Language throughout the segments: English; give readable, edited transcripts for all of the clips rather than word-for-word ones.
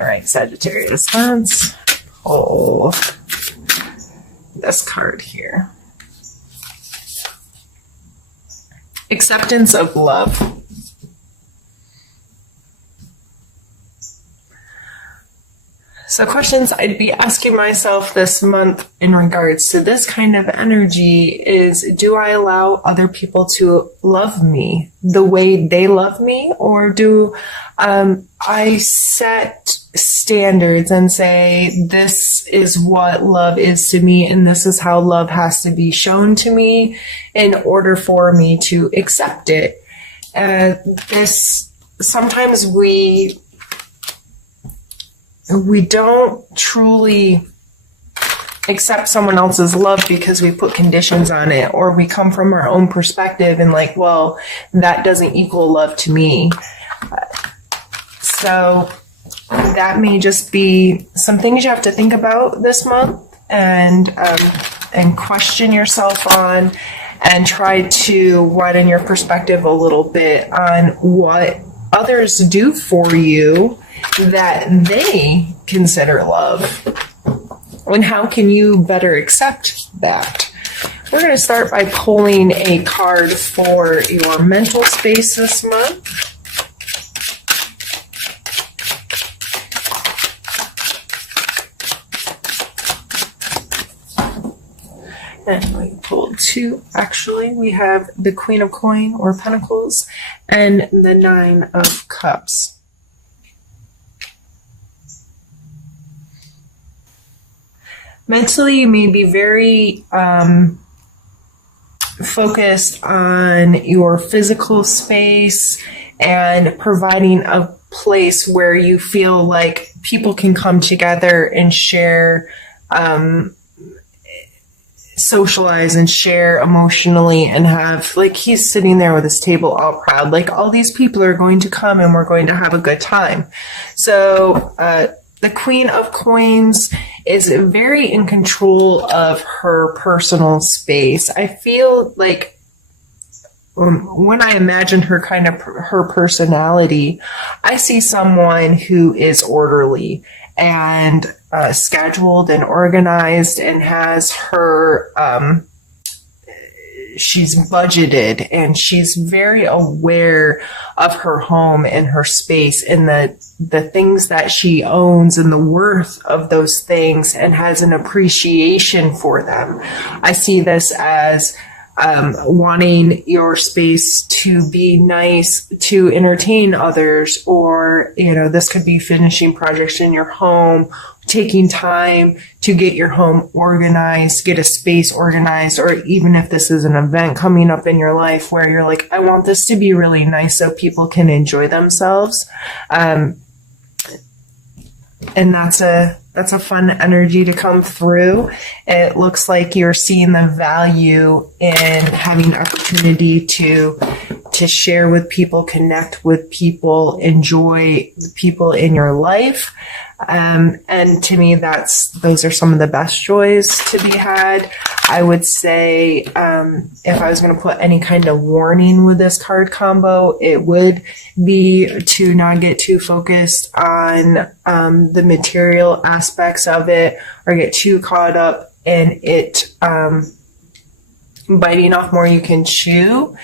All right, Sagittarius, let's pull this card here. Acceptance of love. So questions I'd be asking myself this month in regards to this kind of energy is, do I allow other people to love me the way they love me? Or do I set standards and say, this is what love is to me and this is how love has to be shown to me in order for me to accept it? Sometimes we don't truly accept someone else's love because we put conditions on it, or we come from our own perspective and like, well, that doesn't equal love to me. So that may just be some things you have to think about this month and question yourself on, and try to widen your perspective a little bit on what others do for you that they consider love, and how can you better accept that? We're going to start by pulling a card for your mental space this month. And we pulled two. Actually, we have the Queen of Coin or Pentacles and the Nine of Cups. Mentally, you may be very focused on your physical space and providing a place where you feel like people can come together and share, socialize and share emotionally, and have, like, he's sitting there with his table all proud, like all these people are going to come and we're going to have a good time. So the Queen of Coins is very in control of her personal space. I feel like when I imagine her kind of her personality, I see someone who is orderly and scheduled and organized and has her, she's budgeted and she's very aware of her home and her space and the things that she owns and the worth of those things, and has an appreciation for them. I see this as wanting your space to be nice, to entertain others, or, you know, this could be finishing projects in your home, taking time to get your home organized, get a space organized, or even if this is an event coming up in your life where you're like, I want this to be really nice so people can enjoy themselves. And that's a fun energy to come through. It looks like you're seeing the value in having opportunity to share with people, connect with people, enjoy the people in your life. And to me, those are some of the best joys to be had. I would say, if I was going to put any kind of warning with this card combo, it would be to not get too focused on the material aspects of it, or get too caught up in it biting off more you can chew.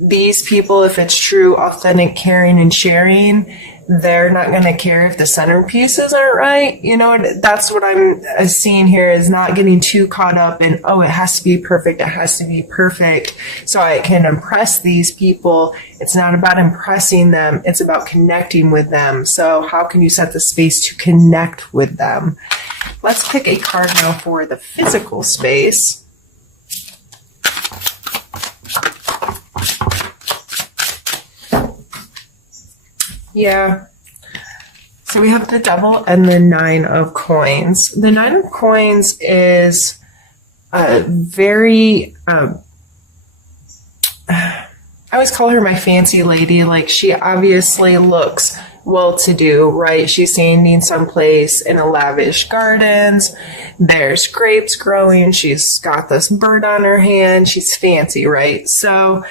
These people, if it's true, authentic, caring, and sharing, they're not going to care if the centerpieces aren't right. You know, that's what I'm seeing here, is not getting too caught up in, oh, it has to be perfect. It has to be perfect so I can impress these people. It's not about impressing them. It's about connecting with them. So how can you set the space to connect with them? Let's pick a card now for the physical space. Yeah. So we have the Devil and the Nine of Coins. The Nine of Coins is very, I always call her my fancy lady. Like, she obviously looks well-to-do, right? She's standing someplace in a lavish gardens. There's grapes growing. She's got this bird on her hand. She's fancy, right? So,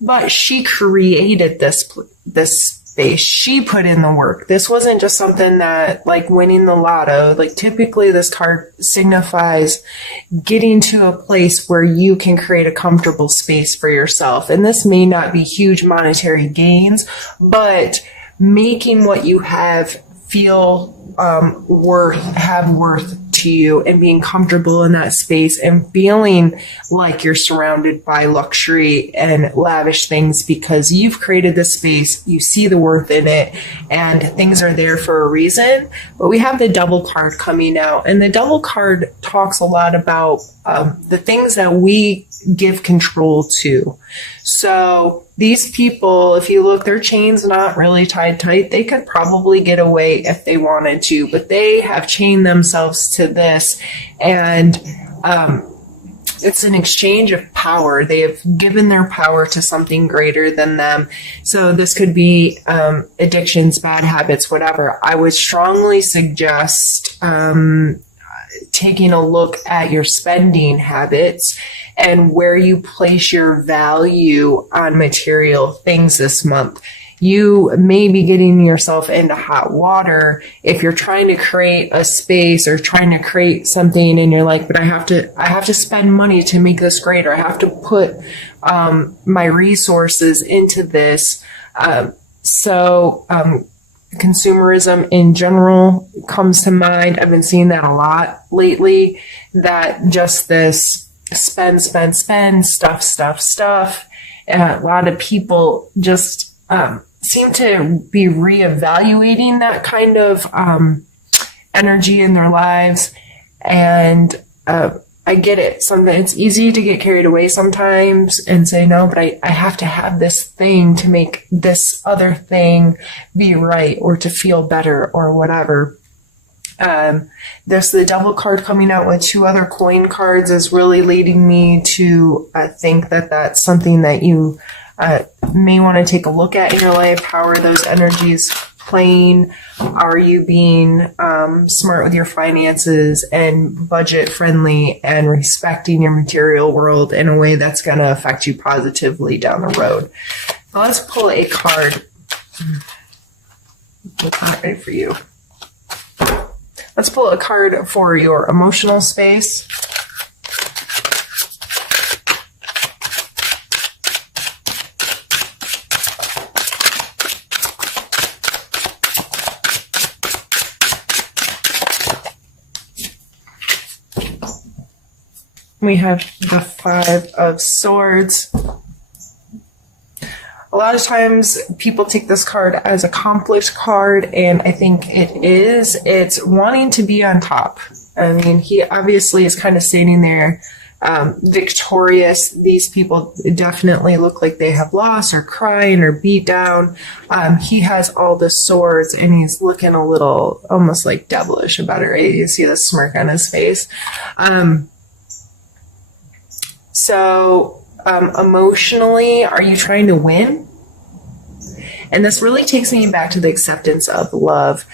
but she created this space. She put in the work. This wasn't just something that, like winning the lotto. Like typically this card signifies getting to a place where you can create a comfortable space for yourself. And this may not be huge monetary gains, but making what you have feel have worth to you, and being comfortable in that space and feeling like you're surrounded by luxury and lavish things because you've created this space, you see the worth in it, and things are there for a reason. But we have the Devil card coming out, and the Devil card talks a lot about the things that we give control to. So these people, if you look, their chain's not really tied tight. They could probably get away if they wanted to, but they have chained themselves to this. And it's an exchange of power. They have given their power to something greater than them. So this could be addictions, bad habits, whatever. I would strongly suggest taking a look at your spending habits and where you place your value on material things this month. You may be getting yourself into hot water if you're trying to create a space or trying to create something and you're like, but I have to spend money to make this greater. I have to put my resources into this. Consumerism in general comes to mind. I've been seeing that a lot lately, that just this spend, stuff. A lot of people just seem to be reevaluating that kind of energy in their lives. And I get it. Sometimes it's easy to get carried away sometimes and say, no, but I have to have this thing to make this other thing be right or to feel better or whatever. There's the Devil card coming out with 2 other coin cards is really leading me to think that that's something that you may want to take a look at in your life. How are those energies playing? Are you being smart with your finances and budget friendly and respecting your material world in a way that's going to affect you positively down the road? Now let's pull a card. Ready for you. Let's pull a card for your emotional space. We have the 5 of Swords. A lot of times people take this card as a conflict card, and I think it is. It's wanting to be on top. I mean, he obviously is kind of standing there victorious. These people definitely look like they have lost or crying or beat down. He has all the swords, and he's looking a little almost like devilish about it, right? You see the smirk on his face. Emotionally, are you trying to win? And this really takes me back to the acceptance of love.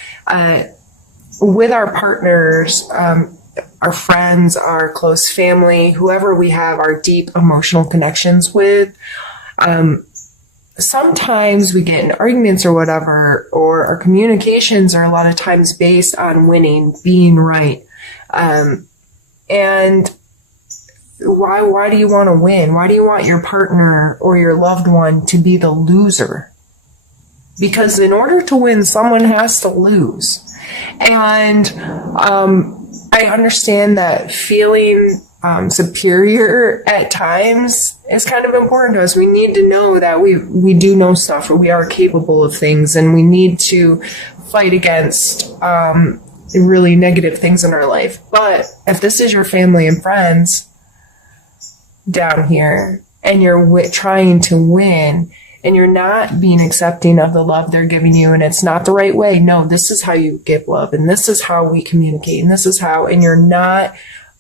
With our partners, our friends, our close family, whoever we have our deep emotional connections with, sometimes we get in arguments or whatever, or our communications are a lot of times based on winning, being right. And why do you want to win? Why do you want your partner or your loved one to be the loser? Because in order to win, someone has to lose. And I understand that feeling superior at times is kind of important to us. We need to know that we do know stuff, or we are capable of things, and we need to fight against really negative things in our life. But if this is your family and friends down here, and you're trying to win, and you're not being accepting of the love they're giving you, and it's not the right way. No, this is how you give love, and this is how we communicate, and this is how, and you're not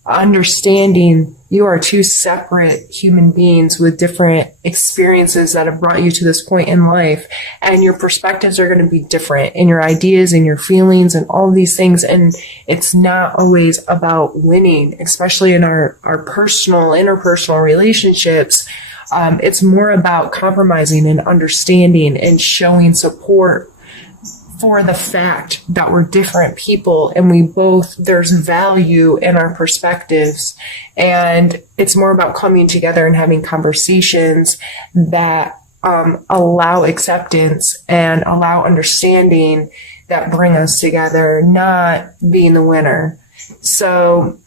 understanding you are 2 separate human beings with different experiences that have brought you to this point in life, and your perspectives are going to be different, and your ideas and your feelings and all these things. And it's not always about winning, especially in our personal, interpersonal relationships. It's more about compromising and understanding and showing support for the fact that we're different people and there's value in our perspectives. And it's more about coming together and having conversations that allow acceptance and allow understanding, that bring us together, not being the winner. So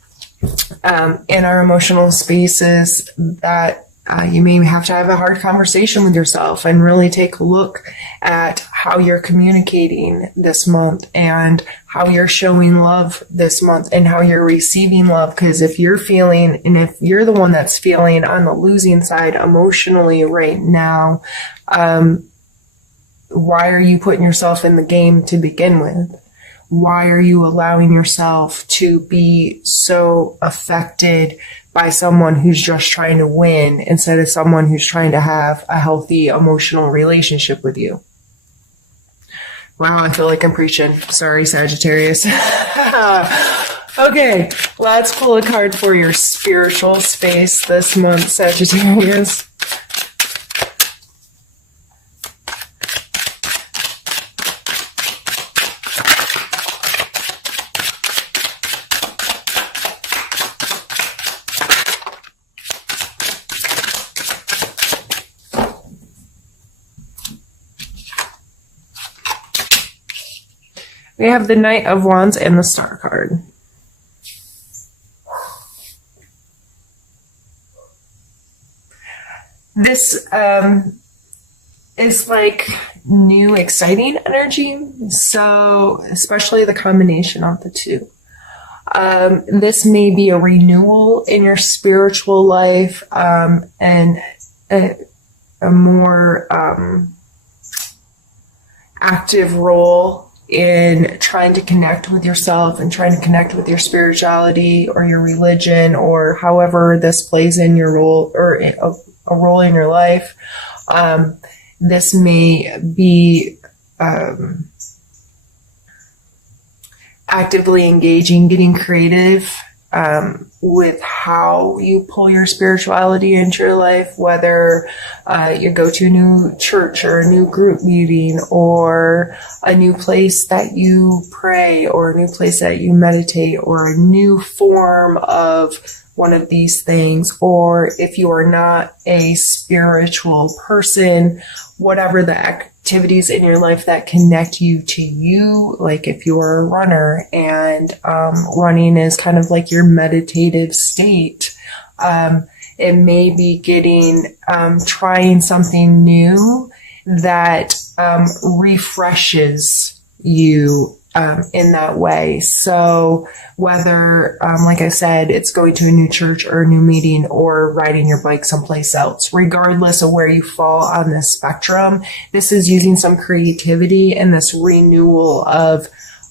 in our emotional spaces, that you may have to have a hard conversation with yourself and really take a look at how you're communicating this month and how you're showing love this month and how you're receiving love. Because if you're the one that's feeling on the losing side emotionally right now, why are you putting yourself in the game to begin with? Why are you allowing yourself to be so affected by someone who's just trying to win instead of someone who's trying to have a healthy emotional relationship with you? Wow, I feel like I'm preaching. Sorry, Sagittarius. Okay, let's pull a card for your spiritual space this month, Sagittarius. We have the Knight of Wands and the Star card. This is like new, exciting energy. So, especially the combination of the two. This may be a renewal in your spiritual life, and a more active role in trying to connect with yourself and trying to connect with your spirituality or your religion, or however this plays in your role, or a role in your life. This may be actively engaging, getting creative with how you pull your spirituality into your life, whether you go to a new church or a new group meeting or a new place that you pray or a new place that you meditate or a new form of one of these things. Or if you are not a spiritual person, whatever the activities in your life that connect you to you, like if you are a runner and running is kind of like your meditative state, it may be trying something new that refreshes you in that way. So whether, like I said, it's going to a new church or a new meeting or riding your bike someplace else, regardless of where you fall on this spectrum, this is using some creativity and this renewal of,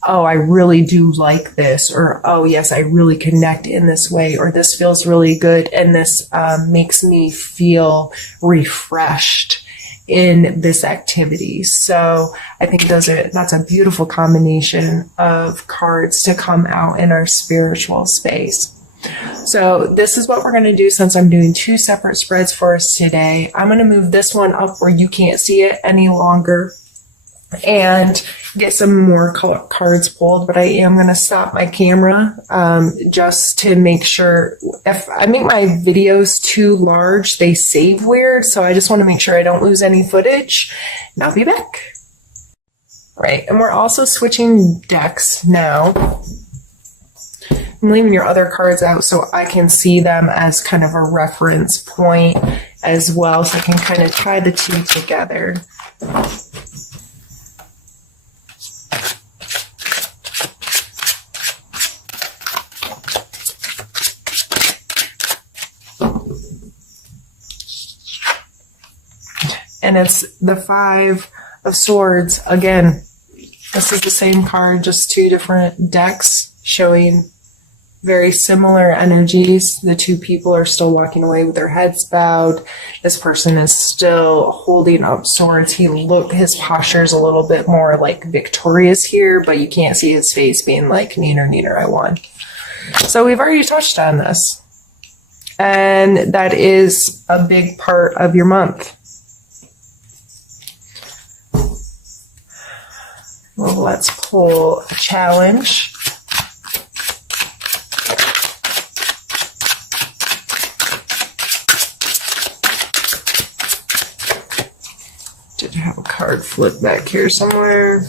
oh, I really do like this, or, oh, yes, I really connect in this way, or this feels really good, and this makes me feel refreshed in this activity. So I think that's a beautiful combination of cards to come out in our spiritual space. So this is what we're going to do since I'm doing two separate spreads for us today. I'm going to move this one up where you can't see it any longer and get some more cards pulled, but I am going to stop my camera just to make sure. If I make my videos too large, they save weird, so I just want to make sure I don't lose any footage, and I'll be back. Right, and we're also switching decks now. I'm leaving your other cards out so I can see them as kind of a reference point as well, so I can kind of tie the two together. And it's the Five of Swords. Again, this is the same card, just two different decks showing very similar energies. The two people are still walking away with their heads bowed. This person is still holding up swords. His posture is a little bit more like victorious here, but you can't see his face being like, neener, neener, I won. So we've already touched on this. And that is a big part of your month. Well, let's pull a challenge. Did have a card flip back here somewhere.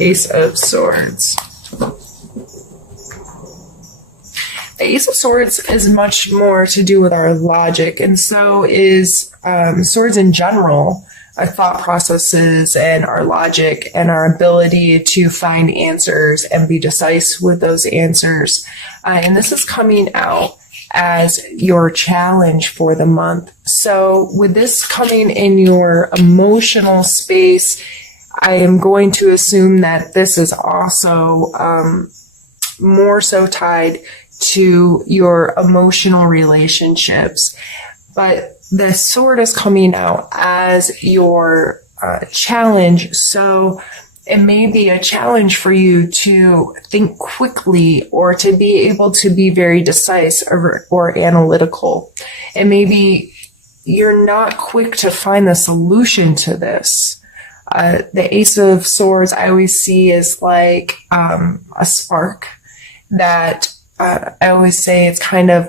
Ace of Swords. The Ace of Swords is much more to do with our logic, and so is swords in general, our thought processes and our logic and our ability to find answers and be decisive with those answers. And this is coming out as your challenge for the month. So with this coming in your emotional space, I am going to assume that this is also more so tied to your emotional relationships. But the sword is coming out as your challenge. So it may be a challenge for you to think quickly or to be able to be very decisive or analytical. And maybe you're not quick to find the solution to this. The Ace of Swords I always see is like a spark that I always say it's kind of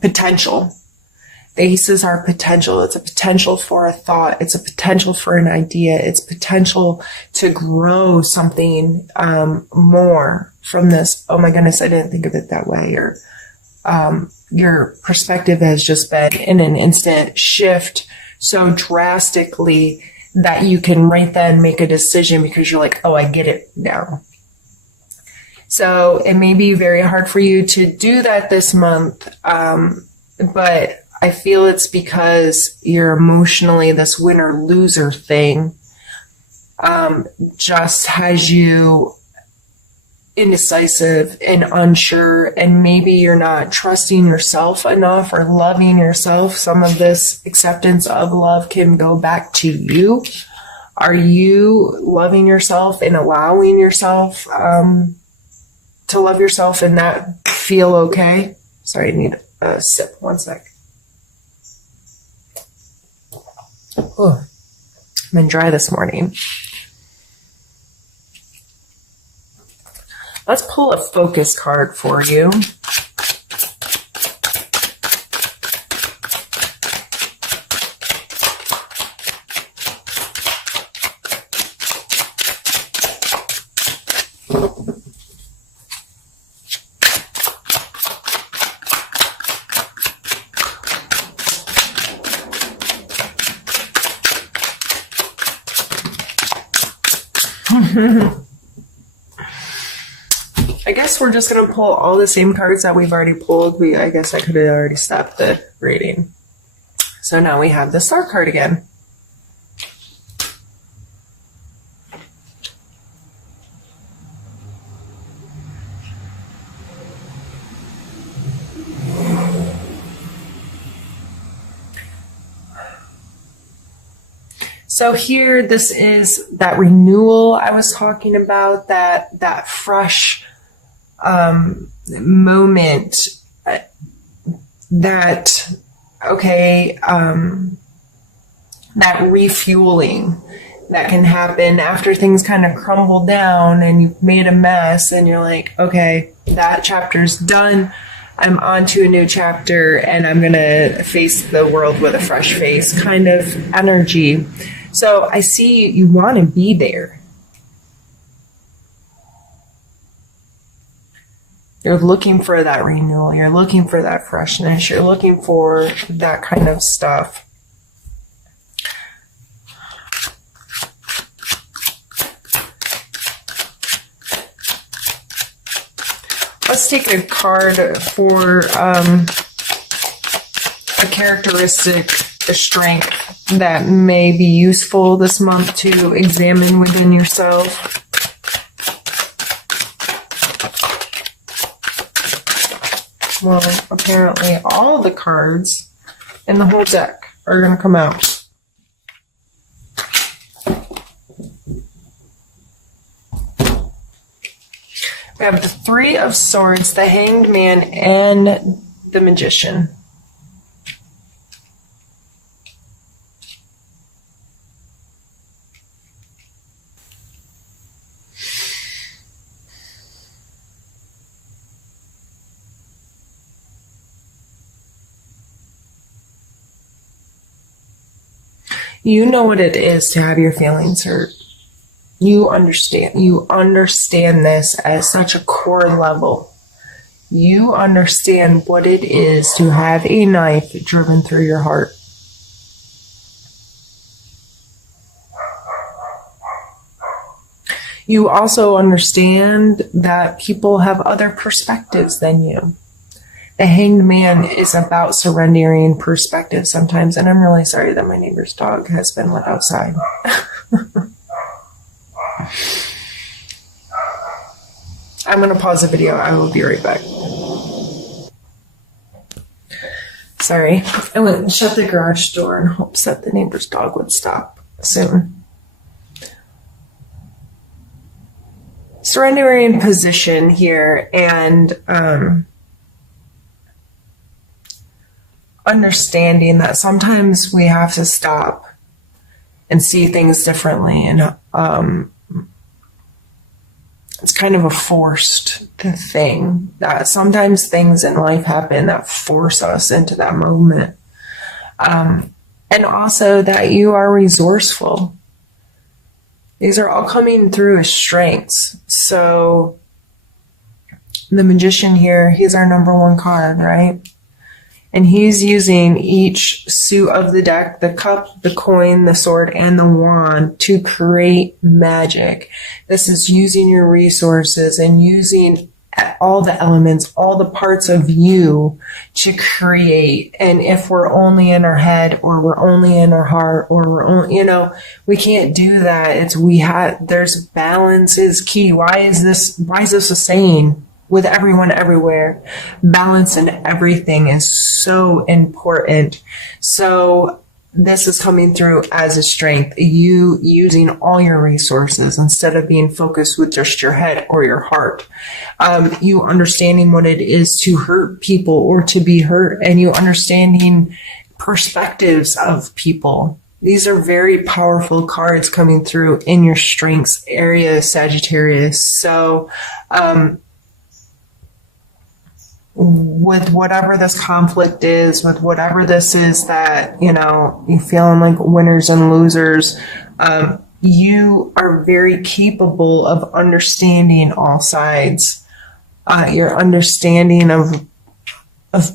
potential. The aces are potential. It's a potential for a thought. It's a potential for an idea. It's potential to grow something more from this. Oh my goodness, I didn't think of it that way. Or your perspective has just been in an instant shift so drastically that you can right then make a decision because you're like, oh, I get it now. So it may be very hard for you to do that this month, but I feel it's because you're emotionally this winner-loser thing just has you indecisive and unsure, and maybe you're not trusting yourself enough or loving yourself. Some of this acceptance of love can go back to you. Are you loving yourself and allowing yourself to love yourself and not feel okay? Sorry, I need a sip. One sec. Oh, I've been dry this morning. Let's pull a focus card for you. I guess we're just going to pull all the same cards that we've already pulled. I guess I could have already stopped the reading. So now we have the Star card again. So here, this is that renewal I was talking about, that fresh moment, that refueling that can happen after things kind of crumble down and you've made a mess and you're like, okay, that chapter's done. I'm on to a new chapter and I'm going to face the world with a fresh face kind of energy. So I see you want to be there. You're looking for that renewal. You're looking for that freshness. You're looking for that kind of stuff. Let's take a card for a characteristic, a strength that may be useful this month to examine within yourself. Well, apparently all the cards in the whole deck are going to come out. We have the Three of Swords, the Hanged Man, and the Magician. You know what it is to have your feelings hurt. You understand this at such a core level. You understand what it is to have a knife driven through your heart. You also understand that people have other perspectives than you. The Hanged Man is about surrendering perspective sometimes, and I'm really sorry that my neighbor's dog has been let outside. I'm going to pause the video. I will be right back. Sorry. I went and shut the garage door in hopes that the neighbor's dog would stop soon. Surrendering position here and understanding that sometimes we have to stop and see things differently, and it's kind of a forced thing that sometimes things in life happen that force us into that moment, and also that you are resourceful. These are all coming through as strengths. So the Magician here, he's our number one card, right? And he's using each suit of the deck, the cup, the coin, the sword, and the wand to create magic. This is using your resources and using all the elements, all the parts of you to create. And if we're only in our head, or we're only in our heart, or we're only, we can't do that. There's balance is key. Why is this a saying? With everyone everywhere, balance in everything is so important. So this is coming through as a strength. You using all your resources instead of being focused with just your head or your heart. You understanding what it is to hurt people or to be hurt, and you understanding perspectives of people. These are very powerful cards coming through in your strengths area, Sagittarius. So, with whatever this conflict is, with whatever this is that, you feeling like winners and losers, you are very capable of understanding all sides. Your understanding of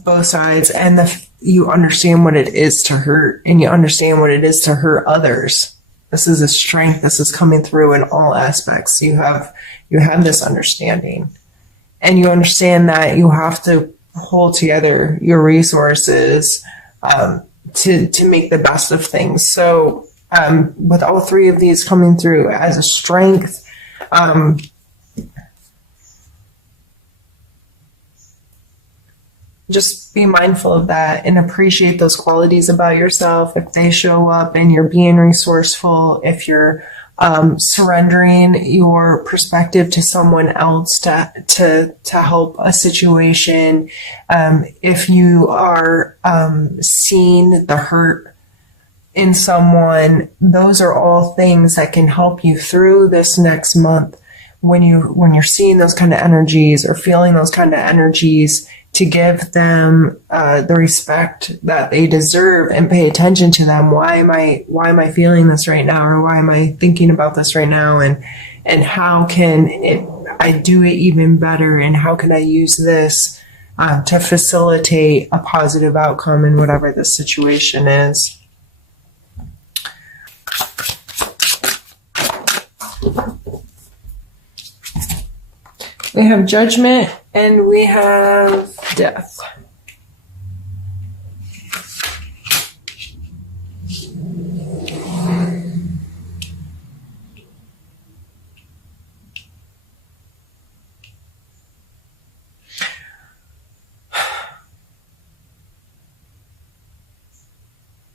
both sides, and you understand what it is to hurt, and you understand what it is to hurt others. This is a strength. This is coming through in all aspects. You have this understanding. And you understand that you have to hold together your resources to make the best of things. So with all three of these coming through as a strength, just be mindful of that and appreciate those qualities about yourself. If they show up and you're being resourceful, if you're surrendering your perspective to someone else to help a situation, if you are seeing the hurt in someone, those are all things that can help you through this next month. When you're seeing those kind of energies or feeling those kind of energies, to give them the respect that they deserve and pay attention to them. Why am I feeling this right now, or why am I thinking about this right now, and how can I do it even better, and how can I use this to facilitate a positive outcome in whatever the situation is. We have Judgment and we have Death.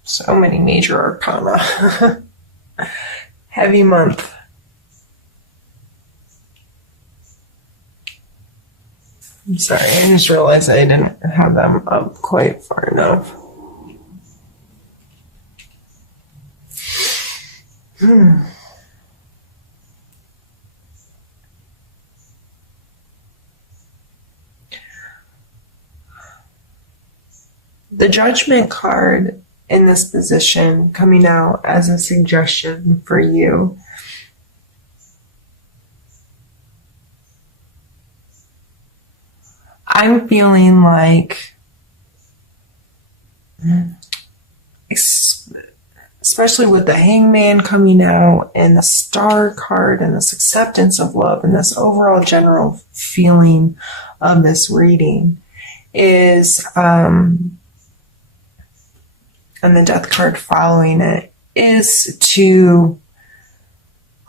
So many major arcana. Heavy month. I'm sorry, I just realized I didn't have them up quite far enough. The Judgment card in this position coming out as a suggestion for you. I'm feeling like, especially with the Hangman coming out and the Star card and this acceptance of love and this overall general feeling of this reading is, and the Death card following it, is to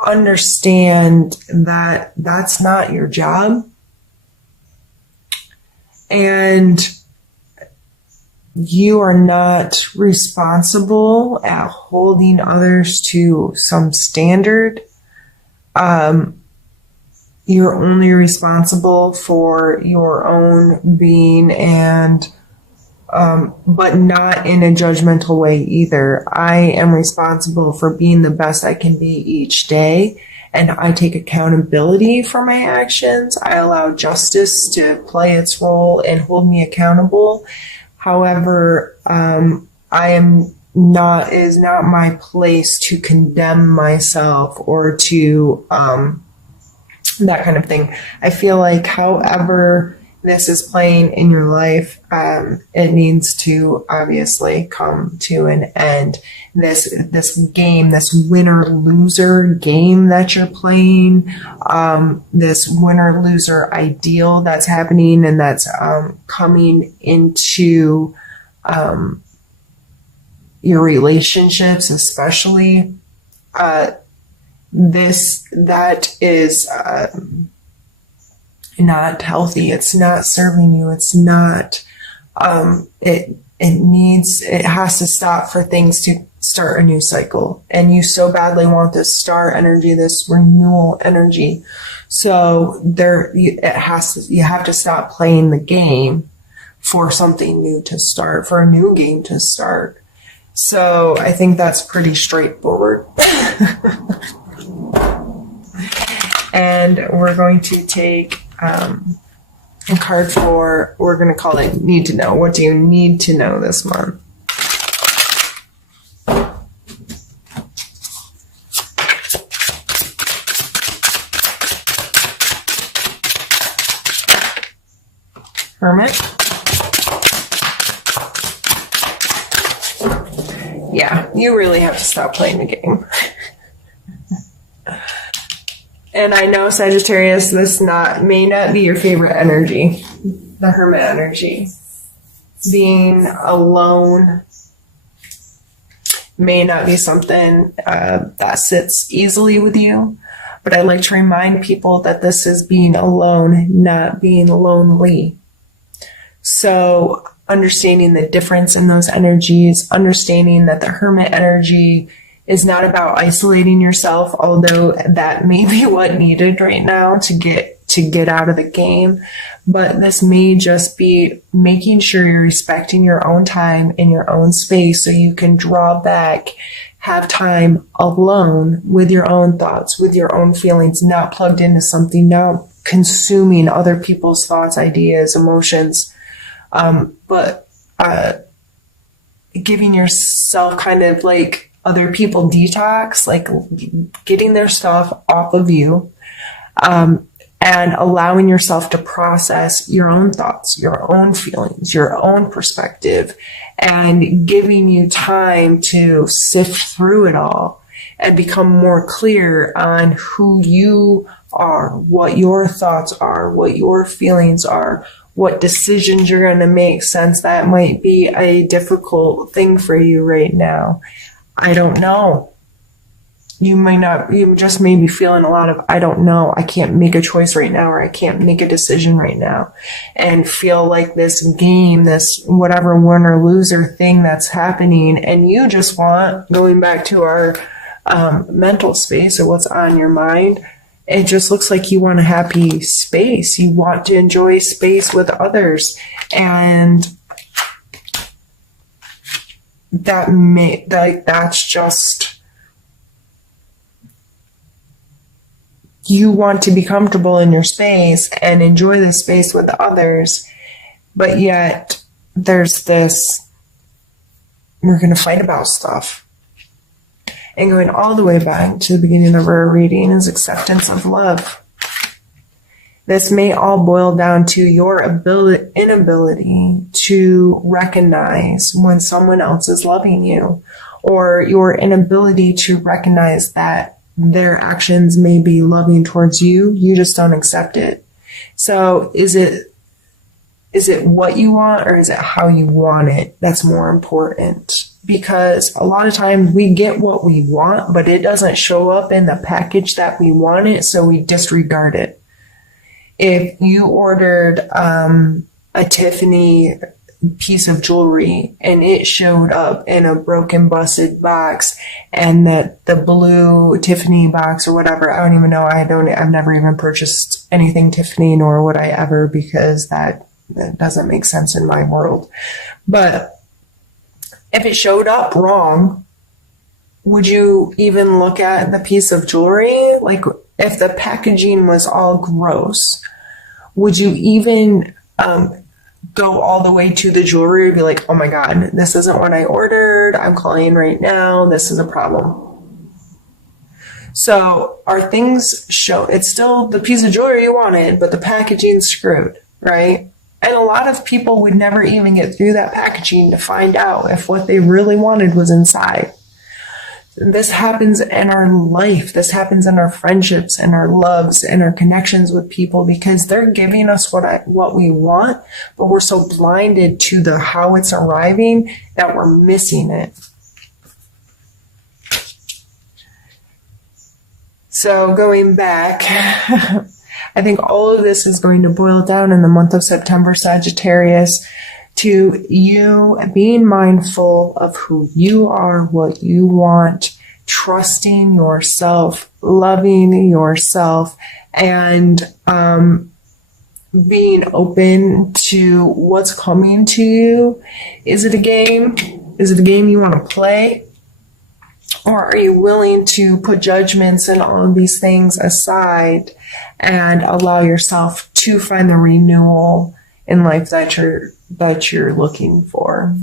understand that that's not your job. And you are not responsible at holding others to some standard. You're only responsible for your own being, and but not in a judgmental way either. I am responsible for being the best I can be each day, and I take accountability for my actions. I allow justice to play its role and hold me accountable. However, it is not my place to condemn myself or to that kind of thing. I feel like however this is playing in your life, it needs to obviously come to an end. This game, this winner-loser game that you're playing, this winner-loser ideal that's happening and that's coming into your relationships, especially, that is not healthy. It's not serving you. It's not, it has to stop for things to start a new cycle. And you so badly want this star energy, this renewal energy. So you have to stop playing the game for something new to start, for a new game to start. So I think that's pretty straightforward. And we're going to take a card for, we're going to call it Need to Know. What do you need to know this month? Hermit? Yeah, you really have to stop playing the game. And I know, Sagittarius, this may not be your favorite energy, the Hermit energy. Being alone may not be something that sits easily with you, but I like to remind people that this is being alone, not being lonely. So understanding the difference in those energies, understanding that the Hermit energy is not about isolating yourself, although that may be what needed right now to get out of the game. But this may just be making sure you're respecting your own time in your own space so you can draw back, have time alone with your own thoughts, with your own feelings, not plugged into something, not consuming other people's thoughts, ideas, emotions, but giving yourself kind of like other people detox, like getting their stuff off of you, and allowing yourself to process your own thoughts, your own feelings, your own perspective, and giving you time to sift through it all and become more clear on who you are, what your thoughts are, what your feelings are, what decisions you're going to make, since that might be a difficult thing for you right now. I don't know. You just may be feeling a lot of, I don't know, I can't make a choice right now, or I can't make a decision right now, and feel like this game, this whatever win or loser thing that's happening, and you just want, going back to our mental space or what's on your mind, It just looks like you want a happy space. You want to enjoy space with others. And that's just, you want to be comfortable in your space and enjoy the space with others. But yet there's this, we're going to fight about stuff. And going all the way back to the beginning of our reading is acceptance of love. This may all boil down to your inability to recognize when someone else is loving you, or your inability to recognize that their actions may be loving towards you. You just don't accept it. So is it what you want, or is it how you want it that's more important? Because a lot of times we get what we want, but it doesn't show up in the package that we want it, so we disregard it. If you ordered a Tiffany piece of jewelry and it showed up in a broken, busted box, and that the blue Tiffany box or whatever, I don't even know, I've never even purchased anything Tiffany, nor would I ever, because that doesn't make sense in my world. But if it showed up wrong, would you even look at the piece of jewelry? Like, if the packaging was all gross, would you even go all the way to the jewelry and be like, oh my God, this isn't what I ordered. I'm calling right now. This is a problem. So our things show, it's still the piece of jewelry you wanted, but the packaging's screwed, right? And a lot of people would never even get through that packaging to find out if what they really wanted was inside. This happens in our life. This happens in our friendships and our loves and our connections with people, because they're giving us what we want, but we're so blinded to the how it's arriving that we're missing it. So going back, I think all of this is going to boil down in the month of September, Sagittarius, to you being mindful of who you are, what you want, trusting yourself, loving yourself, and being open to what's coming to you. Is it a game? Is it a game you want to play? Or are you willing to put judgments and all of these things aside and allow yourself to find the renewal in life that you're looking for?